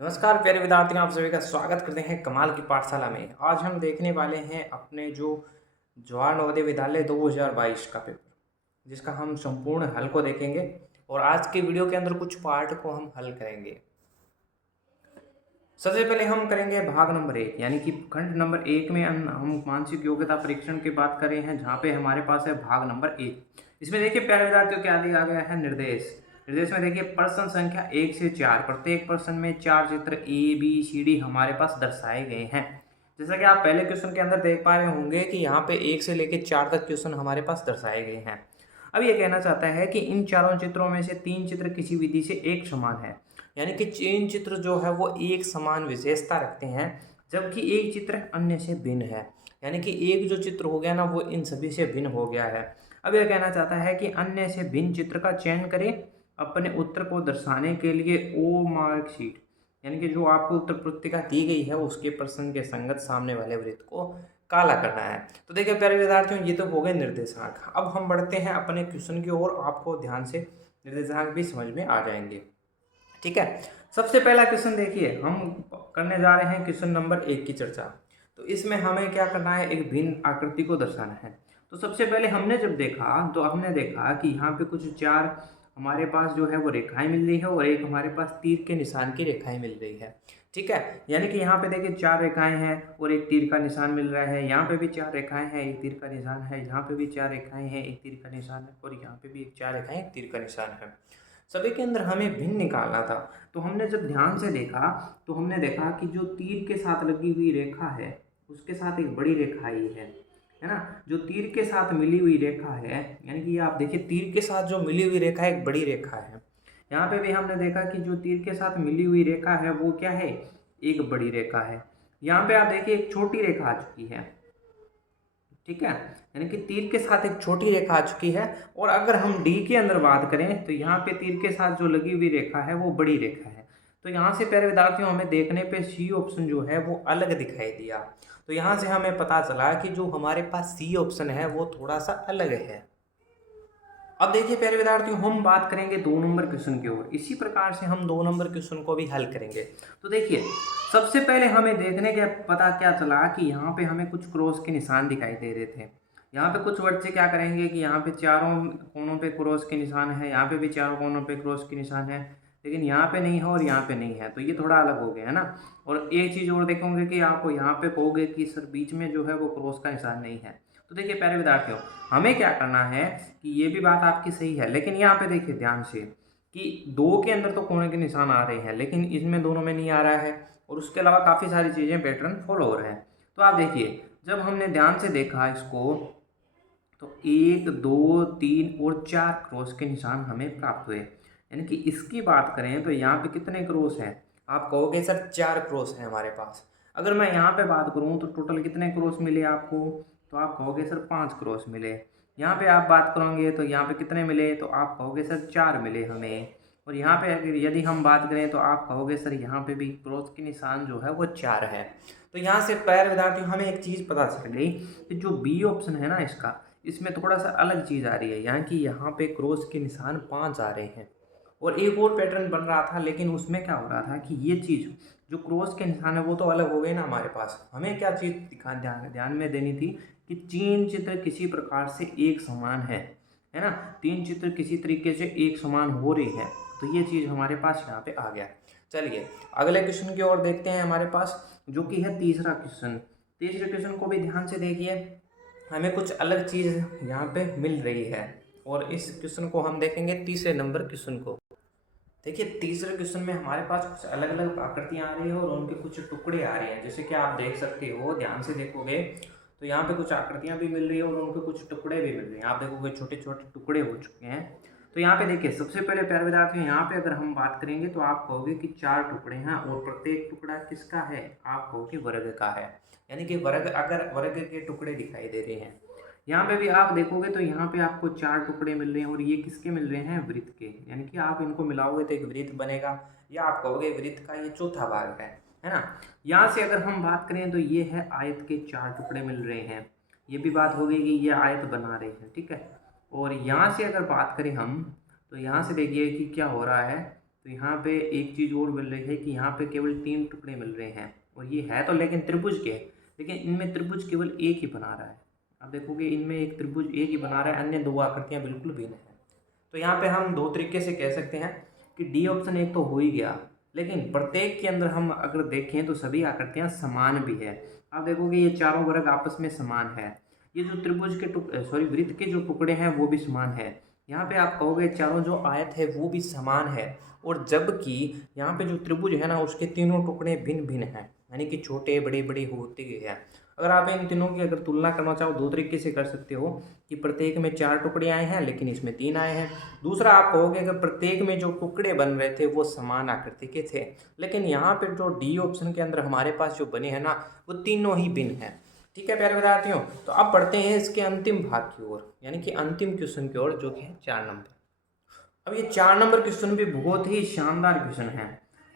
नमस्कार प्यारे विद्यार्थियों, आप सभी का स्वागत करते हैं कमाल की पाठशाला में। आज हम देखने वाले हैं अपने जो जवाहर नवोदय विद्यालय 2022 का पेपर, जिसका हम संपूर्ण हल को देखेंगे और आज के वीडियो के अंदर कुछ पार्ट को हम हल करेंगे। सबसे पहले हम करेंगे भाग नंबर 1 यानी कि खंड नंबर 1 में हम मानसिक योग्यता परीक्षण की बात कर रहे हैं, जहाँ पे हमारे पास है भाग नंबर 1। इसमें देखिए प्यारे विद्यार्थियों क्या दिया गया है, निर्देश। निर्देश में देखिए प्रश्न संख्या 1 से 4, प्रत्येक प्रश्न में 4 चित्र ABCD हमारे पास दर्शाए गए हैं। जैसा कि आप पहले क्वेश्चन के अंदर देख पा रहे होंगे कि यहाँ पे 1 से लेकर 4 तक क्वेश्चन हमारे पास दर्शाए गए हैं। अब ये कहना चाहता है कि इन चारों चित्रों में से 3 चित्र किसी विधि से एक समान है, यानी कि 3 चित्र जो है वो एक समान विशेषता रखते हैं, जबकि एक चित्र अन्य से भिन्न है। यानी कि एक जो चित्र हो गया ना, वो इन सभी से भिन्न हो गया है। अब यह कहना चाहता है कि अन्य से भिन्न चित्र का चयन करें अपने उत्तर को दर्शाने के लिए। ओ मार्कशीट यानी कि जो आपको उत्तर पुस्तिका दी गई है उसके प्रश्न के संगत सामने वाले वृत्त को काला करना है। तो देखिए प्यारे विद्यार्थियों, ये तो हो गए निर्देशांक। अब हम बढ़ते हैं अपने क्वेश्चन की ओर। आपको ध्यान से निर्देशांक भी समझ में आ जाएंगे, ठीक है। सबसे पहला क्वेश्चन देखिए, हम करने जा रहे हैं क्वेश्चन नंबर 1 की चर्चा। तो इसमें हमें क्या करना है, एक भिन्न आकृति को दर्शाना है। तो सबसे पहले हमने जब देखा तो हमने देखा कि यहाँ पे कुछ 4 हमारे पास जो है वो रेखाएं मिल रही है और एक हमारे पास तीर के निशान की रेखाएं मिल रही है, ठीक है। यानी कि यहाँ पे देखिए 4 रेखाएं हैं और एक तीर का निशान मिल रहा है। यहाँ पे भी 4 रेखाएं हैं, एक तीर का निशान है। यहाँ पे भी 4 रेखाएं हैं, एक तीर का निशान है। और यहाँ पे भी 4 रेखाएं, एक तीर का निशान है। सभी के अंदर हमें भिन्न निकालना था। तो हमने जब ध्यान से देखा तो हमने देखा कि जो तीर के साथ लगी हुई रेखा है उसके साथ एक बड़ी रेखा ही है ना। जो तीर के साथ मिली हुई रेखा है, यानी कि आप देखिए तीर के साथ जो मिली हुई रेखा एक बड़ी रेखा है। यहाँ पे भी हमने देखा कि जो तीर के साथ मिली हुई रेखा है वो क्या है, एक बड़ी रेखा है। यहाँ पे आप देखिए एक छोटी रेखा आ चुकी है, ठीक है। यानी कि तीर के साथ एक छोटी रेखा आ चुकी है। और अगर हम डी के अंदर बात करें तो यहाँ पे तीर के साथ जो लगी हुई रेखा है वो बड़ी रेखा है। तो यहाँ से प्यारे विद्यार्थियों हमें देखने पे सी ऑप्शन जो है वो अलग दिखाई दिया। तो यहाँ से हमें पता चला कि जो हमारे पास सी ऑप्शन है वो थोड़ा सा अलग है। अब देखिए प्यारे विद्यार्थियों, हम बात करेंगे 2 नंबर क्वेश्चन की ओर। इसी प्रकार से हम 2 नंबर क्वेश्चन को भी हल करेंगे। तो देखिए सबसे पहले हमें देखने के पता क्या चला कि यहाँ पे हमें कुछ क्रॉस के निशान दिखाई दे रहे थे। यहाँ पे कुछ बच्चे क्या करेंगे कि यहाँ पे चारों कोनों पे क्रॉस के निशान है, यहाँ पे भी चारों कोनों पे क्रॉस के निशान है, लेकिन यहाँ पे नहीं है और यहाँ पे नहीं है। तो ये थोड़ा अलग हो गया है ना। और एक चीज़ और देखोगे कि आप यहाँ पे कहोगे कि सर बीच में जो है वो क्रॉस का निशान नहीं है। तो देखिए प्यारे विद्यार्थियों, हमें क्या करना है कि ये भी बात आपकी सही है, लेकिन यहाँ पे देखिए ध्यान से कि 2 के अंदर तो कोने के निशान आ रहे हैं, लेकिन इसमें दोनों में नहीं आ रहा है। और उसके अलावा काफ़ी सारी चीज़ें पैटर्न फॉलो हो रहे हैं। तो आप देखिए जब हमने ध्यान से देखा इसको तो 1 2 3 और 4 क्रॉस के निशान हमें प्राप्त हुए। यानी कि इसकी बात करें तो यहाँ पे कितने क्रॉस हैं, आप कहोगे सर 4 क्रॉस हैं हमारे पास। अगर मैं यहाँ पे बात करूँ तो टोटल कितने क्रॉस मिले आपको, तो आप कहोगे सर 5 क्रॉस मिले। यहाँ पे आप बात करोगे तो यहाँ पे कितने मिले, तो आप कहोगे सर 4 मिले हमें। और यहाँ पे अगर यदि हम बात करें तो आप कहोगे सर यहाँ पे भी क्रॉस के निशान जो है वो 4 है। तो यहाँ से प्यारे विद्यार्थियों हमें एक चीज़ पता चल गई कि जो बी ऑप्शन है ना इसका, इसमें थोड़ा सा अलग चीज़ आ रही है। यहाँ की यहाँ पे क्रॉस के निशान 5 आ रहे हैं और एक और पैटर्न बन रहा था, लेकिन उसमें क्या हो रहा था कि ये चीज़ जो क्रॉस के निशान है वो तो अलग हो गए ना हमारे पास। हमें क्या चीज़ ध्यान में देनी थी कि 3 चित्र किसी प्रकार से एक समान है ना। 3 चित्र किसी तरीके से एक समान हो रही है, तो ये चीज़ हमारे पास यहाँ पे आ गया। चलिए अगले क्वेश्चन की ओर देखते हैं हमारे पास, जो कि है तीसरा क्वेश्चन। तीसरे क्वेश्चन को भी ध्यान से देखिए, हमें कुछ अलग चीज़ यहाँ पे मिल रही है। और इस क्वेश्चन को हम देखेंगे तीसरे नंबर क्वेश्चन को। देखिए तीसरे क्वेश्चन में हमारे पास कुछ अलग अलग आकृतियाँ आ रही है और उनके कुछ टुकड़े आ रहे हैं। जैसे कि आप देख सकते हो, ध्यान से देखोगे तो यहाँ पे कुछ आकृतियाँ भी मिल रही है और उनके कुछ टुकड़े भी मिल रहे हैं। आप देखोगे छोटे छोटे टुकड़े हो चुके हैं। तो यहाँ पे देखिए सबसे पहले प्यारे विद्यार्थियों, यहाँ पे अगर हम बात करेंगे तो आप कहोगे कि 4 टुकड़े हैं और प्रत्येक टुकड़ा किसका है, आप कहोगे वर्ग का है। यानी कि वर्ग, अगर वर्ग के टुकड़े दिखाई दे रहे हैं। यहाँ पे भी आप देखोगे तो यहाँ पे आपको 4 टुकड़े मिल रहे हैं और ये किसके मिल रहे हैं, वृत्त के। यानी कि आप इनको मिलाओगे तो एक वृत्त बनेगा, या आप कहोगे वृत्त का ये चौथा भाग है ना। यहाँ से अगर हम बात करें तो ये है आयत के 4 टुकड़े मिल रहे हैं। ये भी बात हो गई कि ये आयत बना रहे हैं, ठीक है। और यहाँ से अगर बात करें हम तो यहाँ से देखिए कि क्या हो रहा है। तो यहाँ पे एक चीज़ और मिल रही है कि यहाँ पे केवल 3 टुकड़े मिल रहे हैं, और ये है तो लेकिन त्रिभुज के, लेकिन इनमें त्रिभुज केवल एक ही बना रहा है। आप देखोगे इनमें एक त्रिभुज एक ही बना रहा है, अन्य 2 आकृतियाँ बिल्कुल भिन्न हैं। तो यहाँ पे हम 2 तरीके से कह सकते हैं कि डी ऑप्शन एक तो हो ही गया, लेकिन प्रत्येक के अंदर हम अगर देखें तो सभी आकृतियाँ समान भी है। आप देखोगे ये चारों वर्ग आपस में समान है, ये जो त्रिभुज के वृत्त के जो टुकड़े हैं वो भी समान है। यहाँ पे आप कहोगे चारों जो आयत है वो भी समान है, और जबकि यहाँ पे जो त्रिभुज है ना उसके तीनों टुकड़े भिन्न भिन्न हैं, यानी कि छोटे बड़े बड़े होते हैं। अगर आप इन तीनों की अगर तुलना करना चाहो 2 तरीके से कर सकते हो कि प्रत्येक में 4 टुकड़े आए हैं लेकिन इसमें 3 आए हैं। दूसरा आप कहोगे कि प्रत्येक में जो टुकड़े बन रहे थे वो समान आकृति के थे, लेकिन यहाँ पे जो डी ऑप्शन के अंदर हमारे पास जो बने हैं ना वो तीनों ही भिन्न हैं। ठीक है प्यारे विद्यार्थियों, तो अब पढ़ते हैं इसके अंतिम भाग की ओर, यानी कि अंतिम क्वेश्चन की ओर, जो कि है 4 नंबर। अब ये 4 नंबर क्वेश्चन भी बहुत ही शानदार क्वेश्चन है।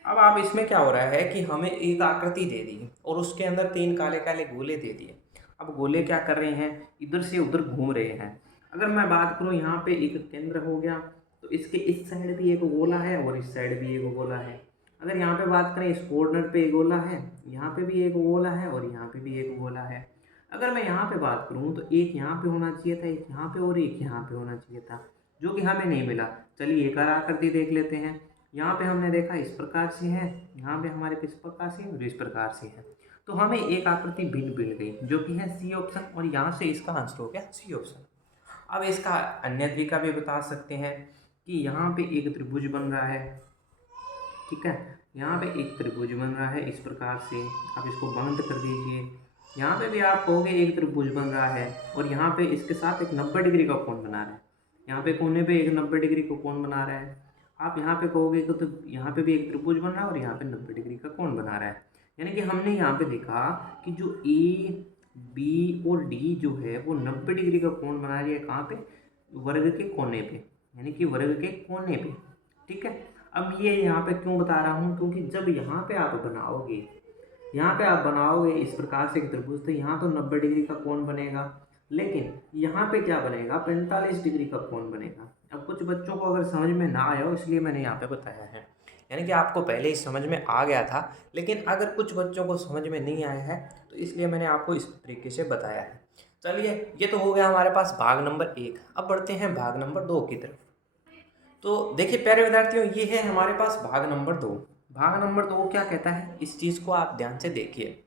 अब आप इसमें क्या हो रहा है कि हमें एक आकृति दे दी और उसके अंदर 3 काले काले गोले दे दिए। अब गोले क्या कर रहे हैं, इधर से उधर घूम रहे हैं। अगर मैं बात करूं यहाँ पे एक केंद्र हो गया, तो इसके इस साइड भी एक गोला है और इस साइड भी एक गोला है। अगर यहाँ पे बात करें इस कॉर्नर पे एक गोला है, यहाँ पे भी एक गोला है और यहाँ पे भी एक गोला है। अगर मैं यहाँ पे बात करूँ तो एक यहाँ पे होना चाहिए था, एक यहाँ पे और एक यहाँ पे होना चाहिए था, जो कि हमें नहीं मिला। चलिए एक और आकृति देख लेते हैं। यहाँ पे हमने देखा इस प्रकार से है, यहाँ पे हमारे इस प्रकार से और इस प्रकार से है, तो हमें एक आकृति भिन्न मिल गई जो कि है सी ऑप्शन, और यहाँ से इसका आंसर हो गया सी ऑप्शन। अब इसका अन्य तरीका भी बता सकते हैं कि यहाँ पे एक त्रिभुज बन रहा है, ठीक है, यहाँ पे एक त्रिभुज बन रहा है इस प्रकार से। आप इसको बंद कर दीजिए। यहाँ पे भी आप कहोगे एक त्रिभुज बन रहा है और यहाँ पे इसके साथ एक 90 डिग्री का कोण बना रहा है, यहाँ पे कोने पे एक 90 डिग्री का कोण बना रहा है। आप यहाँ पे कहोगे तो यहाँ पे भी एक त्रिभुज बन रहा है और यहाँ पे 90 डिग्री का कोण बना रहा है। यानी कि हमने यहाँ पे देखा कि जो ए बी और डी जो है वो 90 डिग्री का कोण बना रही है, कहाँ पे, वर्ग के कोने पे, यानी कि वर्ग के कोने पे। ठीक है, अब ये यहाँ पे क्यों बता रहा हूँ, क्योंकि जब यहाँ पे आप बनाओगे, यहाँ पे आप बनाओगे इस प्रकार से एक त्रिभुज, तो यहाँ तो 90 डिग्री का कोण बनेगा, लेकिन यहाँ पे क्या बनेगा, 45 डिग्री का कोण बनेगा। अब कुछ बच्चों को अगर समझ में ना आया हो इसलिए मैंने यहाँ पे बताया है, यानी कि आपको पहले ही समझ में आ गया था, लेकिन अगर कुछ बच्चों को समझ में नहीं आया है तो इसलिए मैंने आपको इस तरीके से बताया है। चलिए ये तो हो गया हमारे पास भाग नंबर 1। अब बढ़ते हैं भाग नंबर 2 की तरफ। तो देखिए प्यारे विद्यार्थियों, ये है हमारे पास भाग नंबर 2। भाग नंबर 2 क्या कहता है, इस चीज़ को आप ध्यान से देखिए।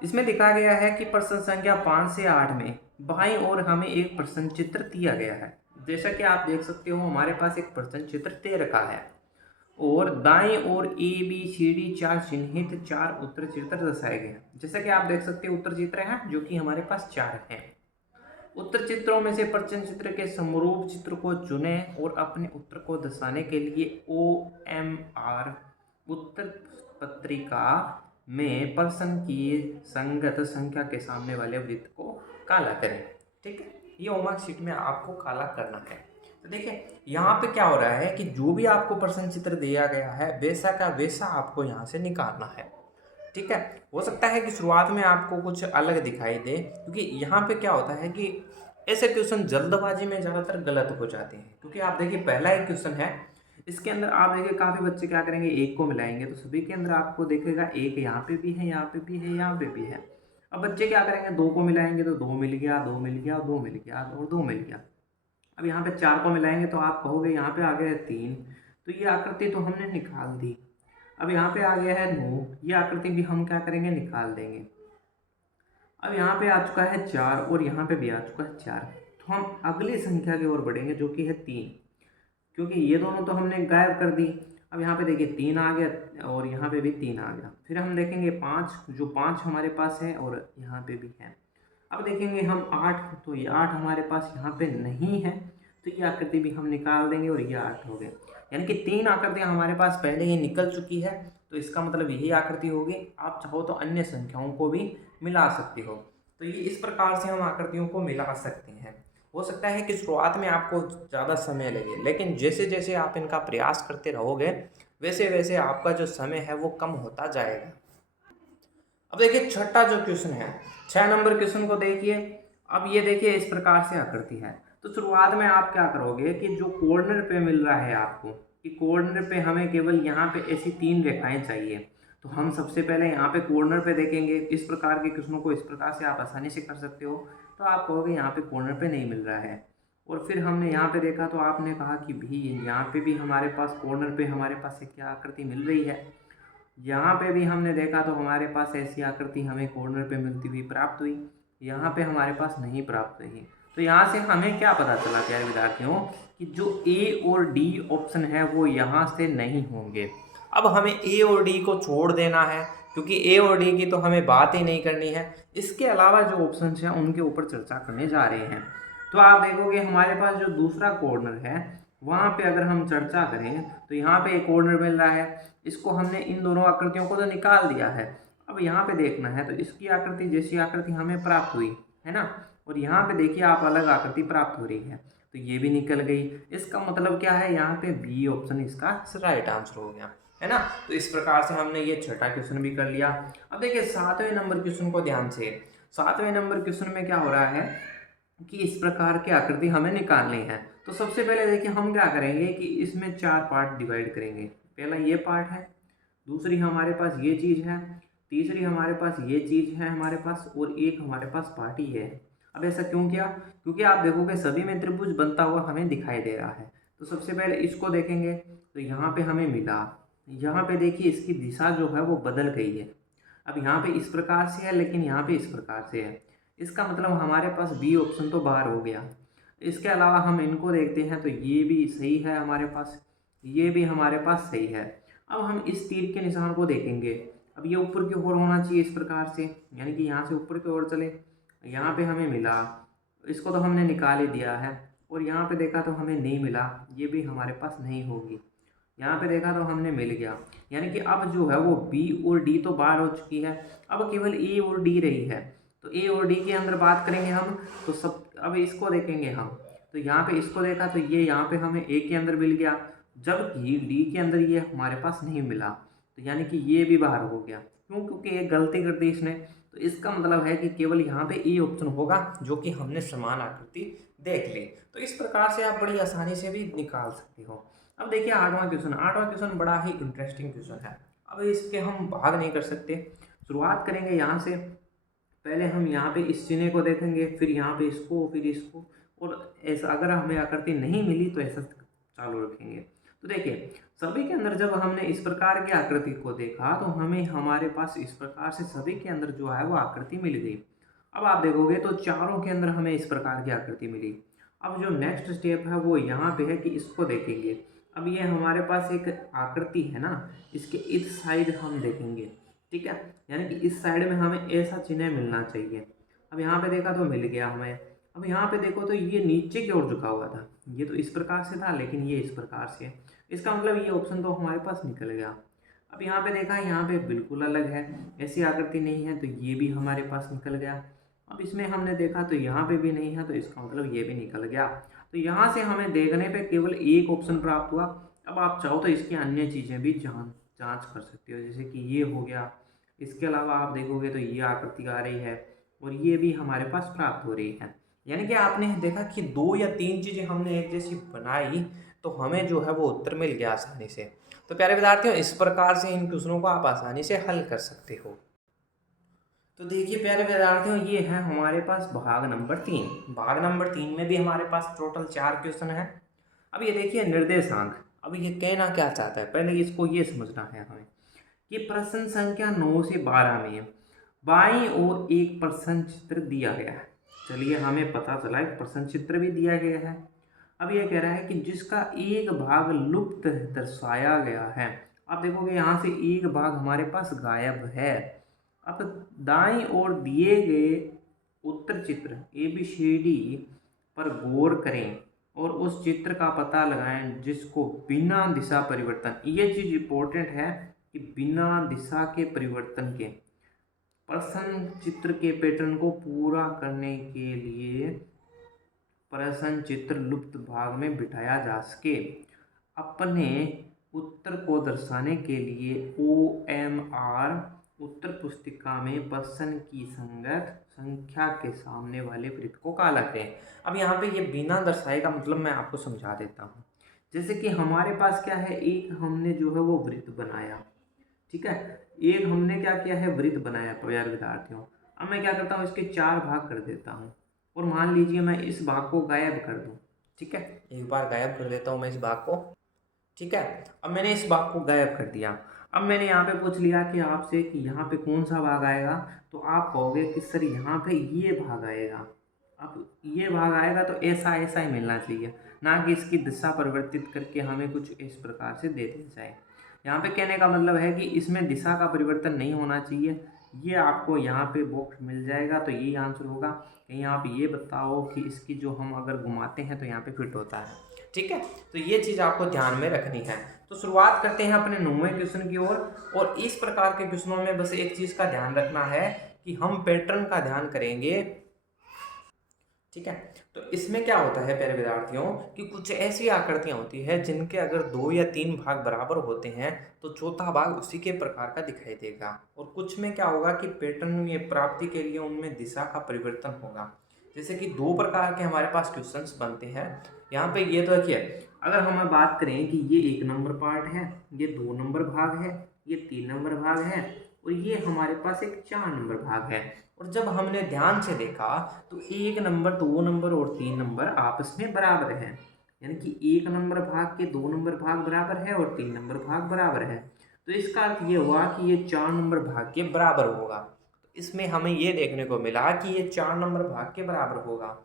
इसमें दिखा गया है कि प्रश्न संख्या 5 से 8 में बाईं ओर हमें एक प्रश्न चित्र दिया गया है। जैसा कि आप देख सकते हो हमारे पास एक प्रश्न चित्र दे रखा है और दाईं ओर ए बी सी डी 4 चिन्हित 4 उत्तर चित्र दर्शाए गए हैं। जैसा कि आप देख सकते हो उत्तर चित्र हैं जो कि हमारे पास 4 हैं। उत्तर चित्रों में से प्रश्न चित्र के समरूप चित्र को चुनें और अपने उत्तर को दर्शाने के लिए OMR उत्तर पत्रिका में प्रश्न की संगत संख्या के सामने वाले वृत्त को काला करें। ठीक है, ये होमवर्क शीट में आपको काला करना है। तो देखिए यहाँ पे क्या हो रहा है कि जो भी आपको प्रश्न चित्र दिया गया है वैसा का वैसा आपको यहाँ से निकालना है। ठीक है, हो सकता है कि शुरुआत में आपको कुछ अलग दिखाई दे, क्योंकि यहाँ पे क्या होता है कि ऐसे क्वेश्चन जल्दबाजी में ज़्यादातर गलत हो जाते हैं। क्योंकि आप देखिए पहला एक क्वेश्चन है, इसके अंदर आप देखिए काफ़ी बच्चे क्या करेंगे, एक को मिलाएंगे तो सभी के अंदर आपको देखेगा एक यहाँ पे भी है, यहाँ पे भी है, यहाँ पे भी है। अब बच्चे क्या करेंगे, 2 को मिलाएंगे तो 2 मिल गया, 2 मिल गया, 2 मिल गया और 2 मिल गया। अब यहाँ पे 4 को मिलाएंगे तो आप कहोगे यहाँ पे आ गया है 3, तो ये आकृति तो हमने निकाल दी। अब यहाँ पे आ गया है 9, ये आकृति भी हम क्या करेंगे, निकाल देंगे। अब यहाँ पे आ चुका है 4 और यहाँ पे भी आ चुका है 4, तो हम अगली संख्या की ओर बढ़ेंगे जो कि है 3, क्योंकि ये दोनों तो हमने गायब कर दी। अब यहाँ पे देखिए 3 आ गया और यहाँ पे भी 3 आ गया। फिर हम देखेंगे 5, जो 5 हमारे पास है और यहाँ पे भी है। अब देखेंगे हम 8, तो ये 8 हमारे पास यहाँ पे नहीं है, तो ये आकृति भी हम निकाल देंगे और ये 8 हो गए। यानी कि 3 आकृतियाँ हमारे पास पहले ही निकल चुकी है, तो इसका मतलब यही आकृति होगी। आप चाहो तो अन्य संख्याओं को भी मिला सकते हो। तो ये इस प्रकार से हम आकृतियों को मिला सकते हैं। हो सकता है कि शुरुआत में आपको ज़्यादा समय लगे, लेकिन जैसे जैसे आप इनका प्रयास करते रहोगे वैसे वैसे आपका जो समय है वो कम होता जाएगा। अब देखिए छठा जो क्वेश्चन है, 6 नंबर क्वेश्चन को देखिए। अब ये देखिए इस प्रकार से आकृति है, तो शुरुआत में आप क्या करोगे कि जो कॉर्नर पे मिल रहा है आपको, कि कॉर्नर पे हमें केवल यहाँ पे ऐसी 3 रेखाएं चाहिए। तो हम सबसे पहले यहाँ पे कॉर्नर पे देखेंगे। इस प्रकार के क्वेश्चनों को इस प्रकार से आप आसानी से कर सकते हो। तो आप कहोगे यहाँ पे कॉर्नर पे नहीं मिल रहा है। और फिर हमने यहाँ पे देखा तो आपने कहा कि भी यहाँ पे भी हमारे पास कॉर्नर पे हमारे पास एक क्या आकृति मिल रही है। यहाँ पे भी हमने देखा तो हमारे पास ऐसी आकृति हमें कॉर्नर पे मिलती हुई प्राप्त हुई। यहाँ पे हमारे पास नहीं प्राप्त हुई। तो यहाँ से हमें क्या पता चला प्यारे विद्यार्थियों कि जो ए और डी ऑप्शन है वो यहाँ से नहीं होंगे। अब हमें ए और डी को छोड़ देना है क्योंकि ए और डी की तो हमें बात ही नहीं करनी है। इसके अलावा जो ऑप्शन हैं उनके ऊपर चर्चा करने जा रहे हैं। तो आप देखोगे हमारे पास जो दूसरा कॉर्नर है वहाँ पे अगर हम चर्चा करें तो यहाँ पे एक कॉर्नर मिल रहा है। इसको हमने इन दोनों आकृतियों को तो निकाल दिया है। अब यहाँ पे देखना है तो इसकी आकृति जैसी आकृति हमें प्राप्त हुई है ना, और यहाँ पे देखिए आप अलग आकृति प्राप्त हो रही है तो ये भी निकल गई। इसका मतलब क्या है, यहाँ पे बी ऑप्शन इसका राइट आंसर हो गया है ना। तो इस प्रकार से हमने ये छठा क्वेश्चन भी कर लिया। अब देखिए 7वें नंबर क्वेश्चन को ध्यान से। 7वें नंबर क्वेश्चन में क्या हो रहा है कि इस प्रकार की आकृति हमें निकालनी है। तो सबसे पहले देखिए हम क्या करेंगे कि इसमें 4 पार्ट डिवाइड करेंगे। पहला ये पार्ट है, दूसरी हमारे पास ये चीज़ है, तीसरी हमारे पास ये चीज़ है हमारे पास, और एक हमारे पास पार्ट ही है। अब ऐसा क्यों किया, क्योंकि आप देखोगे सभी में त्रिभुज बनता हुआ हमें दिखाई दे रहा है। तो सबसे पहले इसको देखेंगे तो यहाँ पे हमें मिला, यहाँ पे देखिए इसकी दिशा जो है वो बदल गई है। अब यहाँ पे इस प्रकार से है लेकिन यहाँ पे इस प्रकार से है। इसका मतलब हमारे पास बी ऑप्शन तो बाहर हो गया। इसके अलावा हम इनको देखते हैं तो ये भी सही है हमारे पास, ये भी हमारे पास सही है। अब हम इस तीर के निशान को देखेंगे। अब ये ऊपर की ओर होना चाहिए इस प्रकार से, यानी कि यहाँ से ऊपर की ओर चले। यहाँ पे हमें मिला, इसको तो हमने निकाल ही दिया है। और यहाँ पे देखा तो हमें नहीं मिला, ये भी हमारे पास नहीं होगी। यहाँ पे देखा तो हमने मिल गया, यानी कि अब जो है वो बी और डी तो बाहर हो चुकी है। अब केवल ए और डी रही है। तो ए और डी के अंदर बात करेंगे हम तो सब, अब इसको देखेंगे हम तो यहाँ पे इसको देखा तो ये यहाँ पे हमें ए के अंदर मिल गया, जबकि डी के अंदर ये हमारे पास नहीं मिला। तो यानी कि ये भी बाहर हो गया। क्यों, क्योंकि एक गलती कर दी इसने। तो इसका मतलब है कि केवल यहाँ पे ए ऑप्शन होगा जो कि हमने समान आकृति देख ली। तो इस प्रकार से आप बड़ी आसानी से भी निकाल सकते हो। अब देखिए 8वां क्वेश्चन। 8वां क्वेश्चन बड़ा ही इंटरेस्टिंग क्वेश्चन है। अब इसके हम भाग नहीं कर सकते, शुरुआत करेंगे यहाँ से। पहले हम यहाँ पे इस चिन्ह को देखेंगे, फिर यहाँ पे इसको, फिर इसको, और ऐसा अगर हमें आकृति नहीं मिली तो ऐसा चालू रखेंगे। तो देखिए सभी के अंदर जब हमने इस प्रकार की आकृति को देखा तो हमें हमारे पास इस प्रकार से सभी के अंदर जो है वो आकृति मिल गई। अब आप देखोगे तो चारों के अंदर हमें इस प्रकार की आकृति मिली। अब जो नेक्स्ट स्टेप है वो यहाँ पे है कि इसको देखेंगे। अब ये हमारे पास एक आकृति है ना, इसके इस साइड हम देखेंगे, ठीक है, यानी कि इस साइड में हमें ऐसा चिन्ह मिलना चाहिए। अब यहाँ पे देखा तो मिल गया हमें। अब यहाँ पे देखो तो ये नीचे की ओर झुका हुआ था, ये तो इस प्रकार से था लेकिन ये इस प्रकार से है। इसका मतलब ये ऑप्शन तो हमारे पास निकल गया। अब यहाँ पे देखा, यहाँ पे बिल्कुल अलग है, ऐसी आकृति नहीं है, तो ये भी हमारे पास निकल गया। अब इसमें हमने देखा तो यहाँ पे भी नहीं है, तो इसका मतलब ये भी निकल गया। तो यहाँ से हमें देखने पे केवल एक ऑप्शन प्राप्त हुआ। अब आप चाहो तो इसकी अन्य चीज़ें भी जांच कर सकते हो, जैसे कि ये हो गया। इसके अलावा आप देखोगे तो ये आकृति आ रही है और ये भी हमारे पास प्राप्त हो रही है। यानी कि आपने देखा कि 2 या 3 चीज़ें हमने एक जैसी बनाई तो हमें जो है वो उत्तर मिल गया आसानी से। तो प्यारे विद्यार्थियों, इस प्रकार से इन क्वेश्चनों को आप आसानी से हल कर सकते हो। तो देखिए प्यारे विद्यार्थियों, ये है हमारे पास भाग नंबर 3। भाग नंबर 3 में भी हमारे पास टोटल 4 क्वेश्चन है। अब ये देखिए निर्देशांक। अब ये कहना क्या चाहता है, पहले इसको ये समझना है हमें कि प्रश्न संख्या 9 से 12 में बाईं ओर एक प्रश्न चित्र दिया गया है। चलिए हमें पता चला एक प्रश्न चित्र भी दिया गया है। अब ये कह रहा है कि जिसका एक भाग लुप्त दर्शाया गया है। आप देखोगे यहाँ से एक भाग हमारे पास गायब है। अब दाईं ओर दिए गए उत्तर चित्र ABCD पर गौर करें और उस चित्र का पता लगाएं जिसको बिना दिशा परिवर्तन, ये चीज़ इंपॉर्टेंट है कि बिना दिशा के परिवर्तन के प्रश्न चित्र के पैटर्न को पूरा करने के लिए प्रश्न चित्र लुप्त भाग में बिठाया जा सके। अपने उत्तर को दर्शाने के लिए OMR उत्तर पुस्तिका में प्रश्न की संगत संख्या के सामने वाले वृत्त को काला करें। अब यहाँ पे ये बिना दर्शाए का मतलब मैं आपको समझा देता हूँ। जैसे कि हमारे पास क्या है, एक हमने जो है वो वृत्त बनाया, ठीक है, एक हमने क्या किया है, वृत्त बनाया प्यारे विद्यार्थियों। अब मैं क्या करता हूँ, इसके 4 भाग कर देता हूँ और मान लीजिए मैं इस भाग को गायब कर दूँ, ठीक है, एक बार गायब कर देता हूँ मैं इस भाग को, ठीक है। अब मैंने इस भाग को गायब कर दिया। अब मैंने यहाँ पे पूछ लिया कि आपसे कि यहाँ पे कौन सा भाग आएगा, तो आप कहोगे कि सर यहाँ पे ये भाग आएगा। अब ये भाग आएगा तो ऐसा ऐसा ही मिलना चाहिए, ना कि इसकी दिशा परिवर्तित करके हमें कुछ इस प्रकार से दे दिया जाए। यहाँ पे कहने का मतलब है कि इसमें दिशा का परिवर्तन नहीं होना चाहिए। ये आपको यहाँ पे बॉक्स मिल जाएगा तो यही आंसर होगा। कहीं आप ये बताओ कि इसकी जो हम अगर घुमाते हैं तो यहाँ पे फिट होता है, ठीक है। तो ये चीज़ आपको ध्यान में रखनी है। तो शुरुआत करते हैं अपने 9वें क्वेश्चन की ओर। और इस प्रकार के क्वेश्चनों में बस एक चीज़ का ध्यान रखना है कि हम पैटर्न का ध्यान करेंगे, ठीक है। तो इसमें क्या होता है प्यारे विद्यार्थियों कि कुछ ऐसी आकृतियां होती है जिनके अगर 2 या 3 भाग बराबर होते हैं तो चौथा भाग उसी के प्रकार का दिखाई देगा। और कुछ में क्या होगा कि पैटर्न में प्राप्ति के लिए उनमें दिशा का परिवर्तन होगा। जैसे कि 2 प्रकार के हमारे पास क्वेश्चंस बनते हैं। यहाँ पे ये तो देखिए, अगर हम बात करें कि ये 1 नंबर पार्ट है, ये 2 नंबर भाग है, ये 3 नंबर भाग है और ये हमारे पास एक 4 नंबर भाग है। और जब हमने ध्यान से देखा तो 1 नंबर, 2 नंबर और 3 नंबर आपस में बराबर है, यानी कि 1 नंबर भाग के 2 नंबर भाग बराबर है और 3 नंबर भाग बराबर है। तो इसका अर्थ ये हुआ कि ये 4 नंबर भाग के बराबर होगा। तो इसमें हमें ये देखने को मिला कि ये 4 नंबर भाग के बराबर होगा,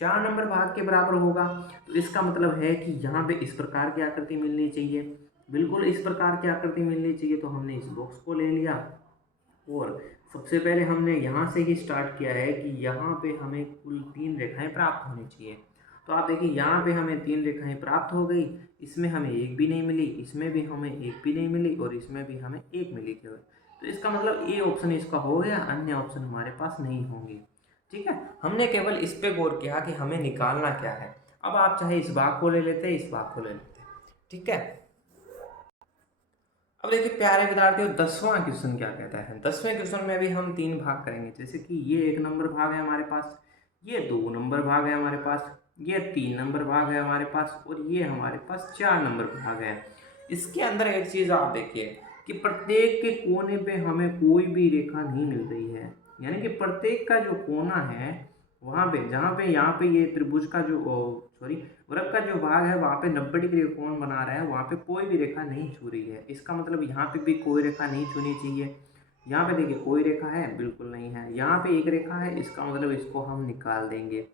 4 नंबर भाग के बराबर होगा। तो इसका मतलब है कि यहाँ पे इस प्रकार की आकृति मिलनी चाहिए, बिल्कुल इस प्रकार की आकृति मिलनी चाहिए। तो हमने इस बॉक्स को ले लिया और सबसे पहले हमने यहाँ से ही स्टार्ट किया है कि यहाँ पे हमें कुल 3 रेखाएं प्राप्त होनी चाहिए। तो आप देखिए यहाँ पे हमें 3 रेखाएं प्राप्त हो गई, इसमें हमें एक भी नहीं मिली, इसमें भी हमें एक भी नहीं मिली और इसमें भी हमें एक मिली केवल। तो इसका मतलब ए ऑप्शन इसका हो गया, अन्य ऑप्शन हमारे पास नहीं होंगे, ठीक है। हमने केवल इस पे गौर किया कि हमें निकालना क्या है। अब आप चाहे इस भाग को ले लेते, इस भाग को ले लेते, ठीक है। अब देखिए प्यारे विद्यार्थियों, 10वां क्वेश्चन क्या कहता है। 10वें क्वेश्चन में भी हम 3 भाग करेंगे। जैसे कि ये 1 नंबर भाग है हमारे पास, ये 2 नंबर भाग है हमारे पास, ये 3 नंबर भाग है हमारे पास और ये हमारे पास 4 नंबर भाग है। इसके अंदर एक चीज़ आप देखिए कि प्रत्येक के कोने पे हमें कोई भी रेखा नहीं मिल रही है, यानी कि प्रत्येक का जो कोना है वहाँ पे, जहाँ पे यहाँ पे ये त्रिभुज का जो सॉरी वृत्त का जो भाग है वहाँ पे 90 डिग्री कोण बना रहा है, वहाँ पे कोई भी रेखा नहीं छू रही है। इसका मतलब यहाँ पे भी कोई रेखा नहीं छूनी चाहिए। यहाँ पे देखिए कोई रेखा है, बिल्कुल नहीं है। यहाँ पे एक रेखा है, इसका मतलब इसको हम निकाल देंगे।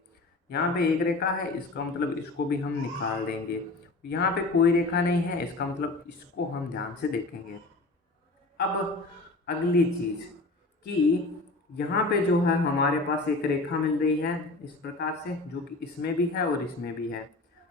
यहाँ पे एक रेखा है, इसका मतलब इसको भी हम निकाल देंगे। यहाँ पे कोई रेखा नहीं है, इसका मतलब इसको हम ध्यान से देखेंगे। अब अगली चीज़ कि यहाँ पे जो है हमारे पास एक रेखा मिल रही है इस प्रकार से, जो कि इसमें भी है और इसमें भी है।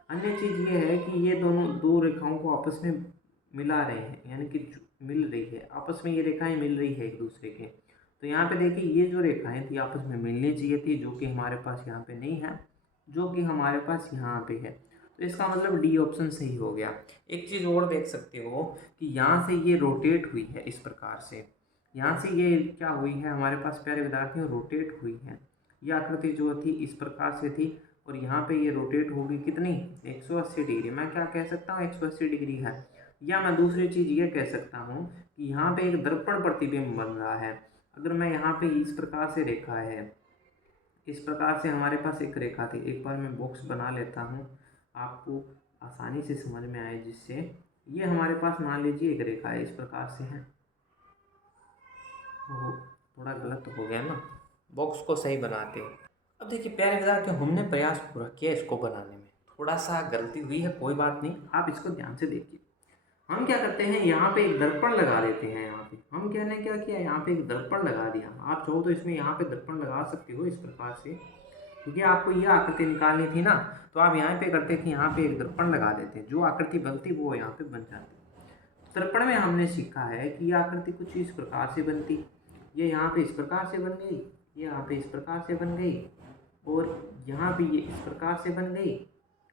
अन्य चीज़ ये है कि ये दोनों 2 रेखाओं को आपस में मिला रहे हैं, यानी कि मिल रही है, आपस में ये रेखाएं मिल रही है एक दूसरे के। तो यहाँ पे देखिए ये जो रेखाएं थी आपस में मिलनी चाहिए थी, जो कि हमारे पास यहाँ पे नहीं है, जो कि हमारे पास यहाँ पे है। तो इसका मतलब डी ऑप्शन सही हो गया। एक चीज़ और देख सकते हो कि यहाँ से ये रोटेट हुई है इस प्रकार से, यहाँ से ये क्या हुई है हमारे पास प्यारे विद्यार्थियों, रोटेट हुई है। ये आकृति जो थी इस प्रकार से थी और यहाँ पे ये रोटेट होगी कितनी, 180 डिग्री। मैं क्या कह सकता हूँ, 180 डिग्री है। या मैं दूसरी चीज़ ये कह सकता हूँ कि यहाँ पे एक दर्पण प्रतिबिंब बन रहा है। अगर मैं यहाँ पे इस प्रकार से रेखा है, इस प्रकार से हमारे पास एक रेखा थी। एक बार मैं बॉक्स बना लेता हूँ आपको आसानी से समझ में आए, जिससे ये हमारे पास मान लीजिए एक रेखा है, इस प्रकार से है। वो थोड़ा गलत हो गया ना, बॉक्स को सही बनाते। अब देखिए प्यारे विद्यार्थियों, हमने प्रयास पूरा किया इसको बनाने में, थोड़ा सा गलती हुई है, कोई बात नहीं, आप इसको ध्यान से देखिए। हम क्या करते हैं, यहाँ पे एक दर्पण लगा देते हैं। यहाँ पे हम क्या ने क्या किया, यहाँ पे एक दर्पण लगा दिया। आप चाहो तो इसमें यहाँ पे दर्पण लगा सकते हो इस प्रकार से, क्योंकि आपको ये आकृति निकालनी थी ना, तो आप यहाँ पे करते कि यहाँ पे एक दर्पण लगा देते, जो आकृति बनती वो यहाँ पे बन जाती। दर्पण में हमने सीखा है कि ये आकृति कुछ इस प्रकार से बनती, ये यहाँ पे इस प्रकार से बन गई, ये यहाँ पे इस प्रकार से बन गई और यहाँ पे ये इस प्रकार से बन गई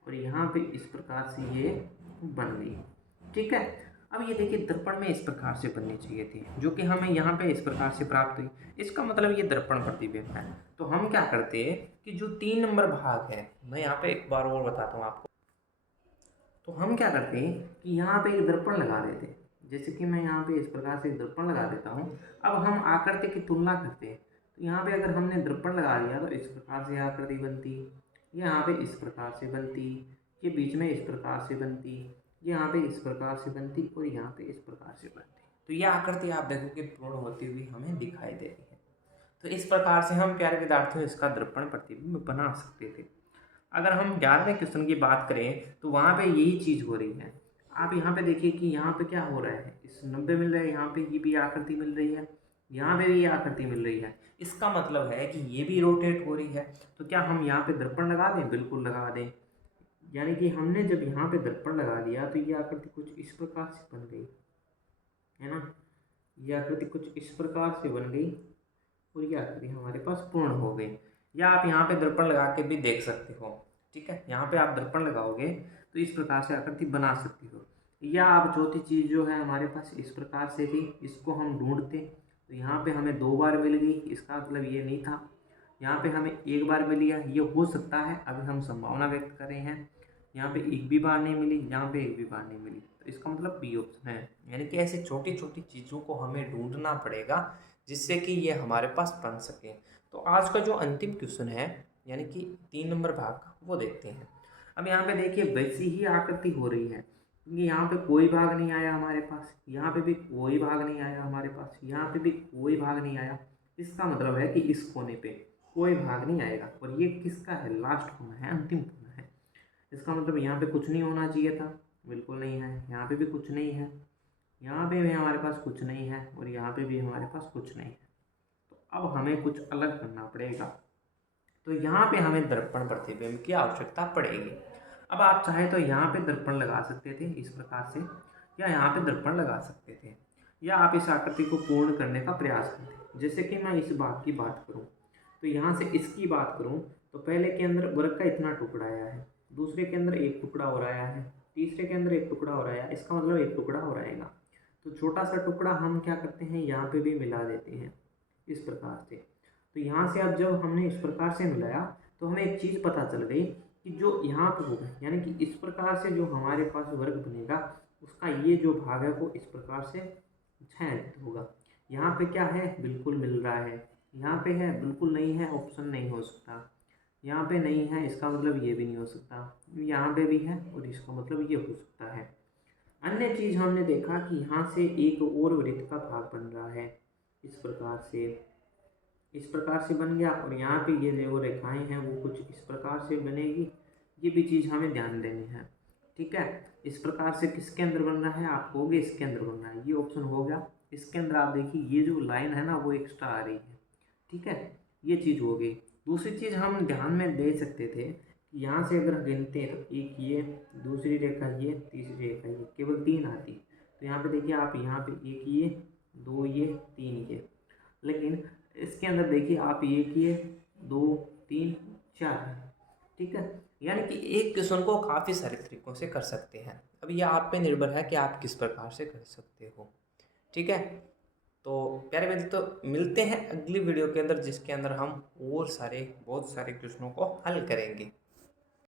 और यहाँ पे इस प्रकार से ये बन गई, ठीक है। अब ये देखिए दर्पण में इस प्रकार से बननी चाहिए थी, जो कि हमें यहाँ पे इस प्रकार से प्राप्त हुई। इसका मतलब ये दर्पण प्रतिबिंब है। तो हम क्या करते कि जो 3 नंबर भाग है, मैं यहाँ पे एक बार और बताता हूँ आपको। तो हम क्या करते हैं कि यहाँ पे एक दर्पण लगा देते हैं। जैसे कि मैं यहाँ पे इस प्रकार से एक दर्पण लगा देता हूँ। अब हम आकृति की तुलना करते हैं। तो यहाँ पे अगर हमने दर्पण लगा दिया तो इस प्रकार से आकृति बनती, यहाँ पे इस प्रकार से बनती, ये बीच में इस प्रकार से बनती, यहाँ पे इस प्रकार से बनती और यहाँ पे इस प्रकार से बनती। तो यह आकृति आप देखो कि पूर्ण होती हुई हमें दिखाई दे रही है। तो इस प्रकार से हम प्यारे विद्यार्थियों इसका दर्पण प्रतिबिंब बना सकते थे। अगर हम 11वें क्वेश्चन की बात करें तो वहाँ पे यही चीज़ हो रही है। आप यहाँ पे देखिए कि यहाँ पे क्या हो रहा है, इस 90 मिल रहा है, यहाँ पे ये भी आकृति मिल रही है, यहाँ पे भी ये आकृति मिल रही है। इसका मतलब है कि ये भी रोटेट हो रही है। तो क्या हम यहाँ पे दर्पण लगा दें? बिल्कुल लगा दें। यानी कि हमने जब यहाँ पे दर्पण लगा दिया तो ये आकृति कुछ इस प्रकार से बन गई, है ना। ये आकृति कुछ इस प्रकार से बन गई और ये आकृति हमारे पास पूर्ण हो गई। या आप यहाँ पे दर्पण लगा के भी देख सकते हो, ठीक है। यहाँ पे आप दर्पण लगाओगे तो इस प्रकार से आकृति बना सकते हो। या आप चौथी चीज़ जो है हमारे पास इस प्रकार से थी, इसको हम ढूंढते तो यहाँ पे हमें 2 बार मिल गई, इसका मतलब ये नहीं था। यहाँ पे हमें 1 बार मिली है, ये हो सकता है, अभी हम संभावना व्यक्त कर रहे हैं। यहाँ पे 1 भी बार नहीं मिली, यहाँ पे 1 भी बार नहीं मिली, तो इसका मतलब बी ऑप्शन है। यानी कि ऐसी छोटी छोटी चीज़ों को हमें ढूंढना पड़ेगा जिससे कि ये हमारे पास बन सके। तो आज का जो अंतिम क्वेश्चन है यानी कि 3 नंबर भाग का, वो देखते हैं। अब यहाँ पे देखिए वैसी ही आकृति हो रही है, क्योंकि यहाँ पे कोई भाग नहीं आया हमारे पास, यहाँ पे भी कोई भाग नहीं आया हमारे पास, यहाँ पे भी कोई भाग नहीं आया। इसका मतलब है कि इस कोने पे कोई भाग नहीं आएगा और ये किसका है? लास्ट कोना है, अंतिम कोना है। इसका मतलब यहाँ पे कुछ नहीं होना चाहिए था, बिल्कुल नहीं है। यहाँ पे भी कुछ नहीं है, यहाँ पे भी हमारे पास कुछ नहीं है और यहाँ पे भी हमारे पास कुछ नहीं है। तो अब हमें कुछ अलग करना पड़ेगा। तो यहाँ पे हमें दर्पण प्रतिबिंब की आवश्यकता पड़ेगी। अब आप चाहे तो यहाँ पे दर्पण लगा सकते थे इस प्रकार से, या यहाँ पे दर्पण लगा सकते थे, या आप इस आकृति को पूर्ण करने का प्रयास करते। जैसे कि मैं इस बात की बात करूँ तो यहाँ से इसकी बात करूँ तो पहले के अंदर वर्ग का इतना टुकड़ा आया है, दूसरे के अंदर एक टुकड़ा और आया है, तीसरे के अंदर एक टुकड़ा और आया, इसका मतलब एक टुकड़ा और आएगा। तो छोटा सा टुकड़ा हम क्या करते हैं, यहाँ पे भी मिला देते हैं इस प्रकार से। तो यहाँ से अब जब हमने इस प्रकार से मिलाया तो हमें एक चीज़ पता चल गई कि जो यहाँ पे होगा, यानी कि इस प्रकार से जो हमारे पास वर्ग बनेगा उसका ये जो भाग है वो इस प्रकार से छायांकित होगा। यहाँ पे क्या है? बिल्कुल मिल रहा है। यहाँ पे है? बिल्कुल नहीं है, ऑप्शन नहीं हो सकता। यहाँ पे नहीं है, इसका मतलब ये भी नहीं हो सकता। यहाँ पे भी है और इसका मतलब ये हो सकता है। अन्य चीज़ हमने देखा कि यहाँ से एक और वृत्त का भाग बन रहा है, इस प्रकार से बन गया और यहाँ पे ये जो रेखाएं हैं वो कुछ इस प्रकार से बनेगी। ये भी चीज़ हमें ध्यान देनी है, ठीक है। इस प्रकार से किसके अंदर बन रहा है? आप कहोगे इसके अंदर बन रहा है, ये ऑप्शन हो गया। इसके अंदर आप देखिए ये जो लाइन है ना वो एक्स्ट्रा आ रही है, ठीक है, ये चीज़ हो गई। दूसरी चीज़ हम ध्यान में दे सकते थे कि यहाँ से अगर गिनते हैं तो एक ये, दूसरी रेखा ये, तीसरी रेखा ये, केवल 3 आती। तो यहाँ पे देखिए आप, यहाँ पे एक ये, 2 ये, 3 ये, लेकिन इसके अंदर देखिए आप एक ये, 2, 3, 4 है, ठीक है। यानी कि एक क्वेश्चन को काफ़ी सारे तरीक़ों से कर सकते हैं। अब ये आप पे निर्भर है कि आप किस प्रकार से कर सकते हो, ठीक है। तो प्यारे बच्चे, तो मिलते हैं अगली वीडियो के अंदर जिसके अंदर हम और बहुत सारे क्वेश्चनों को हल करेंगे।